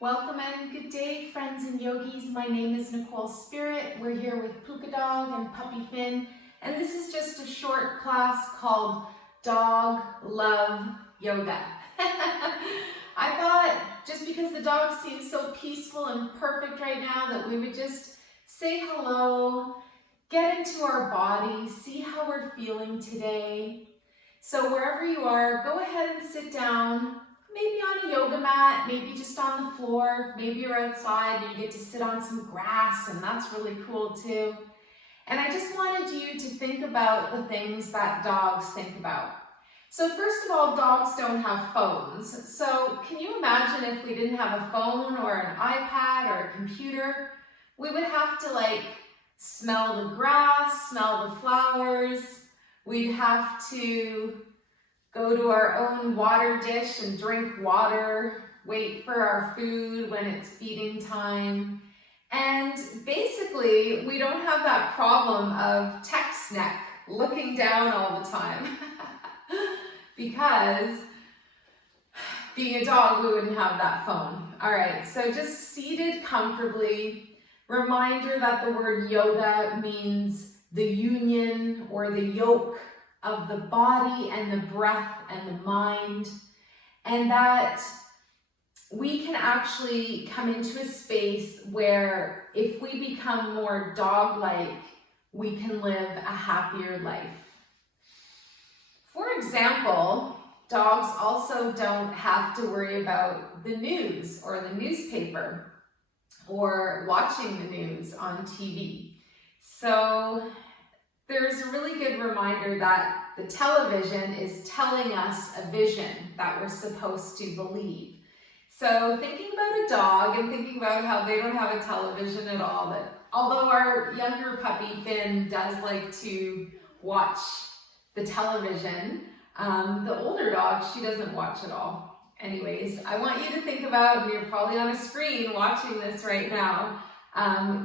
Welcome and good day, friends and yogis. My name is Nicole Spirit. We're here with Puka Dog and Puppy Finn, and this is just a short class called Dog Love Yoga. I thought just because the dog seems so peaceful and perfect right now that we would just say hello, get into our body, see how we're feeling today. So wherever you are, go ahead and sit down. Maybe on a yoga mat, maybe just on the floor, maybe you're outside and you get to sit on some grass, and that's really cool too. And I just wanted you to think about the things that dogs think about. So first of all, dogs don't have phones. So can you imagine if we didn't have a phone or an iPad or a computer? We would have to smell the grass, smell the flowers. We'd have to go to our own water dish and drink water, wait for our food when it's feeding time. And basically, we don't have that problem of text neck, looking down all the time. Because being a dog, we wouldn't have that phone. All right, so just seated comfortably. Reminder that the word yoga means the union or the yoke of the body and the breath and the mind, and that we can actually come into a space where if we become more dog-like, we can live a happier life. For example, dogs also don't have to worry about the news or the newspaper or watching the news on TV. So there's a really good reminder that the television is telling us a vision that we're supposed to believe. So thinking about a dog and thinking about how they don't have a television at all, that although our younger puppy Finn does like to watch the television, the older dog, she doesn't watch at all. Anyways, I want you to think about, and you're probably on a screen watching this right now,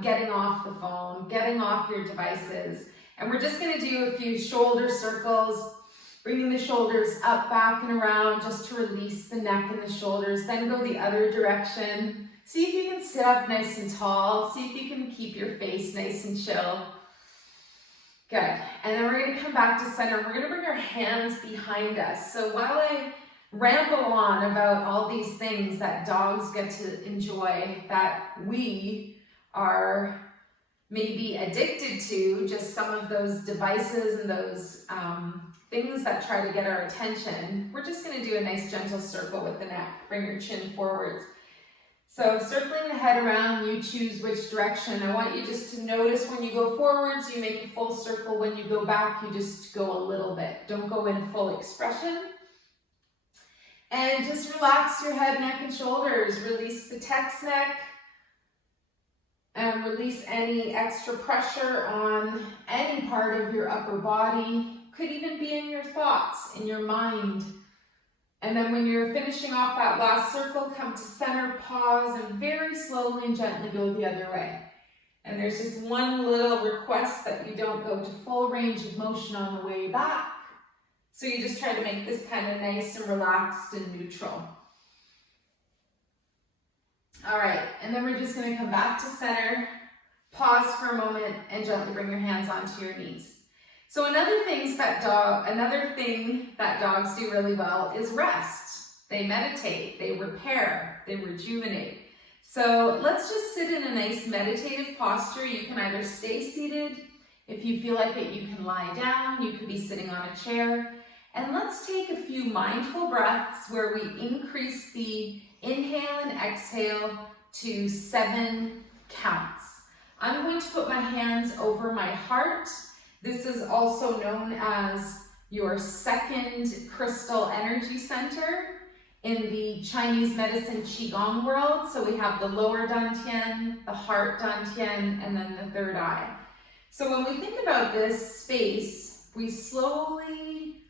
getting off the phone, getting off your devices. And we're just going to do a few shoulder circles, bringing the shoulders up, back, and around just to release the neck and the shoulders. Then go the other direction. See if you can sit up nice and tall. See if you can keep your face nice and chill. Good. And then we're going to come back to center. We're going to bring our hands behind us. So while I ramble on about all these things that dogs get to enjoy, that we are maybe addicted to, just some of those devices and those things that try to get our attention, we're just going to do a nice gentle circle with the neck. Bring your chin forwards. So circling the head around, you choose which direction. I want you just to notice when you go forwards, you make a full circle. When you go back, you just go a little bit. Don't go in full expression. And just relax your head, neck, and shoulders. Release the text neck. And release any extra pressure on any part of your upper body. Could even be in your thoughts, in your mind. And then when you're finishing off that last circle, come to center, pause, and very slowly and gently go the other way. And there's just one little request that you don't go to full range of motion on the way back. So you just try to make this kind of nice and relaxed and neutral. All right, and then we're just going to come back to center, pause for a moment, and gently bring your hands onto your knees. So another thing that dogs do really well is rest. They meditate, they repair, they rejuvenate. So let's just sit in a nice meditative posture. You can either stay seated. If you feel like it, you can lie down. You could be sitting on a chair. And let's take a few mindful breaths where we increase the inhale and exhale to 7 counts. I'm going to put my hands over my heart. This is also known as your second crystal energy center in the Chinese medicine Qigong world. So we have the lower dantian, the heart dantian, and then the third eye. So when we think about this space, we slowly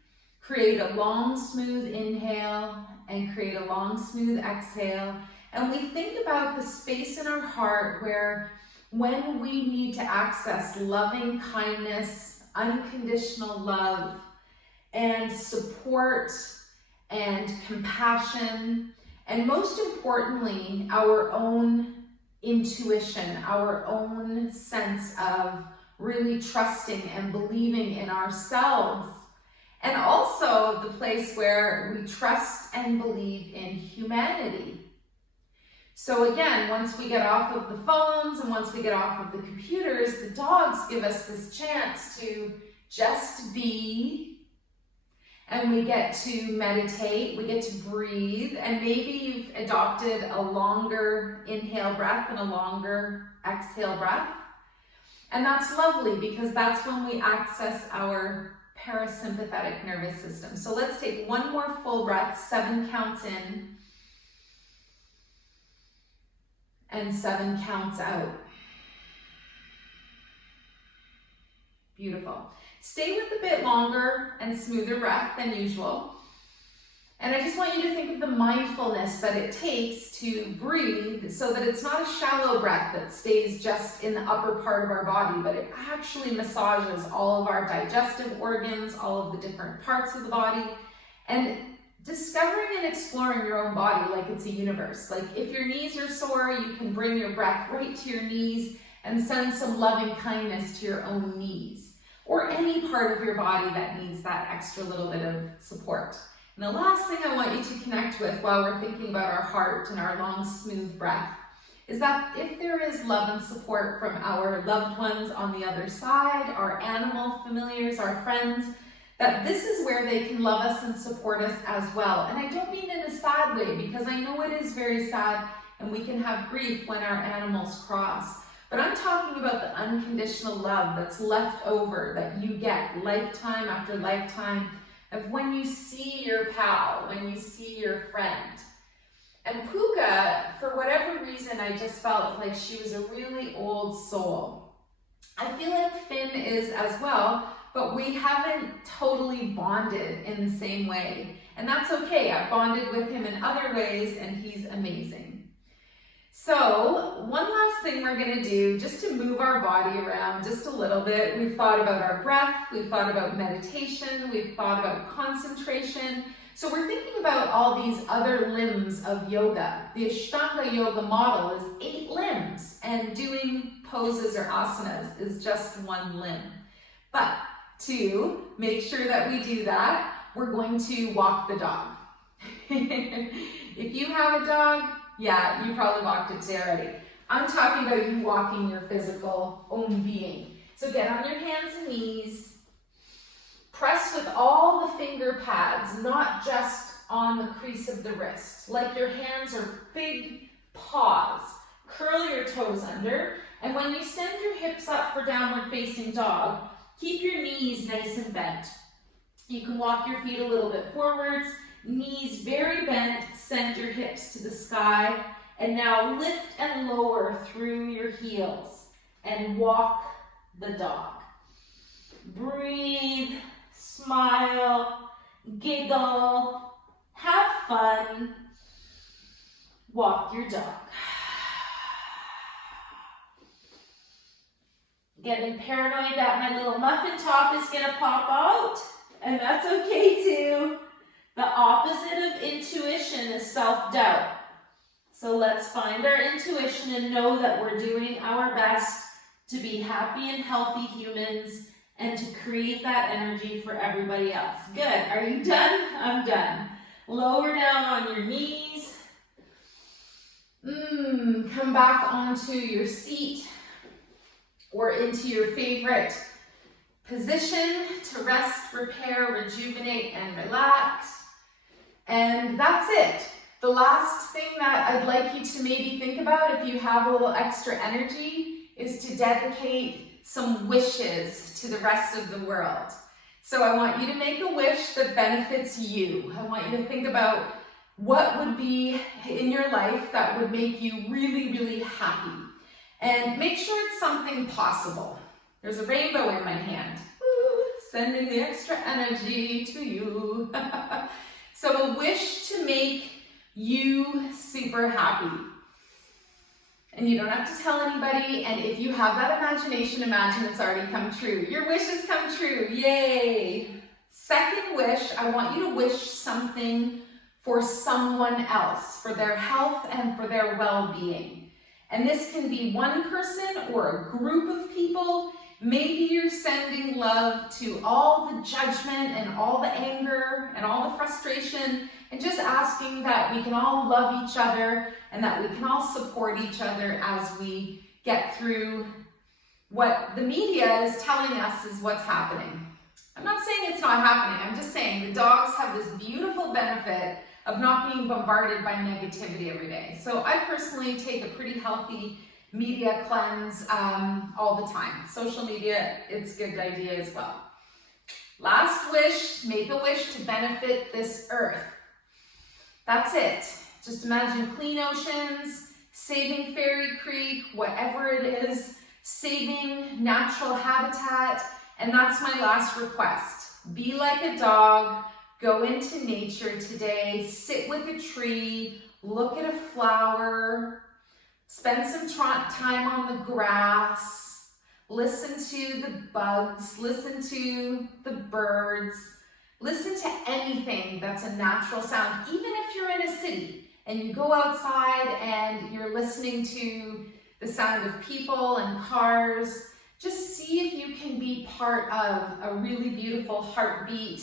create a long, smooth inhale and create a long, smooth exhale. And we think about the space in our heart where when we need to access loving kindness, unconditional love, and support, and compassion, And most importantly, our own intuition, our own sense of really trusting and believing in ourselves. And also the place where we trust and believe in humanity. So again, once we get off of the phones and once we get off of the computers, the dogs give us this chance to just be. And we get to meditate, we get to breathe, and maybe you've adopted a longer inhale breath and a longer exhale breath. And that's lovely because that's when we access our parasympathetic nervous system. So let's take one more full breath, 7 counts in, and 7 counts out. Beautiful. Stay with a bit longer and smoother breath than usual. And I just want you to think of the mindfulness that it takes to breathe so that it's not a shallow breath that stays just in the upper part of our body, but it actually massages all of our digestive organs, all of the different parts of the body, and discovering and exploring your own body like it's a universe. Like if your knees are sore, you can bring your breath right to your knees and send some loving kindness to your own knees, or any part of your body that needs that extra little bit of support. And the last thing I want you to connect with while we're thinking about our heart and our long, smooth breath is that if there is love and support from our loved ones on the other side, our animal familiars, our friends, that this is where they can love us and support us as well. And I don't mean in a sad way, because I know it is very sad and we can have grief when our animals cross. But I'm talking about the unconditional love that's left over, that you get lifetime after lifetime, of when you see your pal, when you see your friend. And Puka, for whatever reason, I just felt like she was a really old soul. I feel like Finn is as well, but we haven't totally bonded in the same way. And that's okay. I've bonded with him in other ways, and he's amazing. So one last thing we're going to do, just to move our body around just a little bit. We've thought about our breath, we've thought about meditation, we've thought about concentration. So we're thinking about all these other limbs of yoga. The Ashtanga yoga model is 8 limbs, and doing poses or asanas is just one limb. But to make sure that we do that, we're going to walk the dog. If you have a dog, yeah, you probably walked it today already. I'm talking about you walking your physical own being. So get on your hands and knees. Press with all the finger pads, not just on the crease of the wrist. Like your hands are big paws. Curl your toes under. And when you send your hips up for downward facing dog, keep your knees nice and bent. You can walk your feet a little bit forwards. Knees very bent, send your hips to the sky, and now lift and lower through your heels and walk the dog. Breathe, smile, giggle, have fun, walk your dog. Getting paranoid that my little muffin top is gonna pop out, and that's okay too. The opposite of intuition is self-doubt. So let's find our intuition and know that we're doing our best to be happy and healthy humans and to create that energy for everybody else. Good. Are you done? I'm done. Lower down on your knees. Come back onto your seat or into your favorite position to rest, repair, rejuvenate, and relax. And that's it. The last thing that I'd like you to maybe think about, if you have a little extra energy, is to dedicate some wishes to the rest of the world. So I want you to make a wish that benefits you. I want you to think about what would be in your life that would make you really, really happy. And make sure it's something possible. There's a rainbow in my hand. Woo, sending the extra energy to you. So a wish to make you super happy. And you don't have to tell anybody, and if you have that imagination, imagine it's already come true. Your wish has come true, yay! Second wish, I want you to wish something for someone else, for their health and for their well-being. And this can be one person or a group of people. Maybe you're sending love to all the judgment and all the anger and all the frustration, and just asking that we can all love each other and that we can all support each other as we get through what the media is telling us is what's happening. I'm not saying it's not happening. I'm just saying the dogs have this beautiful benefit of not being bombarded by negativity every day. So I personally take a pretty healthy media cleanse all the time. Social media, it's a good idea as well. Last wish, make a wish to benefit this earth. That's it. Just imagine clean oceans, saving Fairy Creek, whatever it is, saving natural habitat, and that's my last request. Be like a dog, go into nature today, sit with a tree, look at a flower, spend some time on the grass, listen to the bugs, listen to the birds, listen to anything that's a natural sound, even if you're in a city and you go outside and you're listening to the sound of people and cars. Just see if you can be part of a really beautiful heartbeat,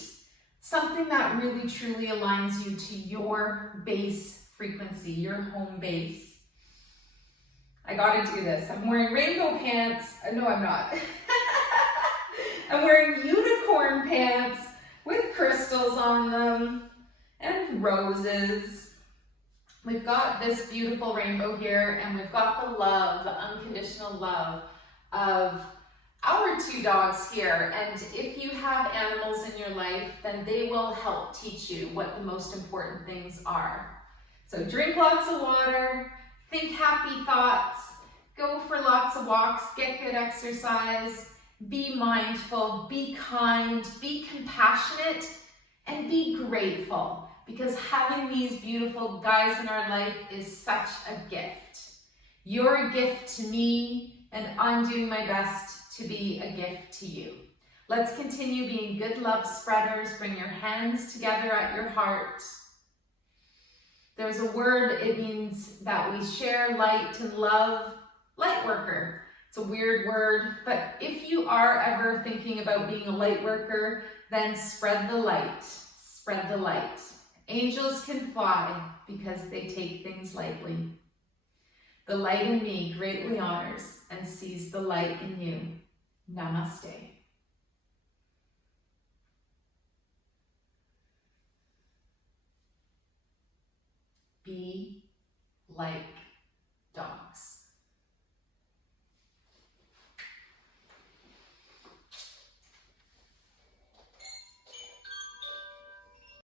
something that really truly aligns you to your base frequency, your home base. I gotta do this. I'm wearing rainbow pants. No, I'm not. I'm wearing unicorn pants with crystals on them and roses. We've got this beautiful rainbow here, and we've got the love, the unconditional love of our two dogs here. And if you have animals in your life, then they will help teach you what the most important things are. So drink lots of water, think happy thoughts, go for lots of walks, get good exercise, be mindful, be kind, be compassionate, and be grateful. Because having these beautiful guys in our life is such a gift. You're a gift to me, and I'm doing my best to be a gift to you. Let's continue being good love spreaders. Bring your hands together at your heart. There's a word, it means that we share light and love. Light worker. It's a weird word, but if you are ever thinking about being a light worker, then spread the light. Spread the light. Angels can fly because they take things lightly. The light in me greatly honors and sees the light in you. Namaste. Be like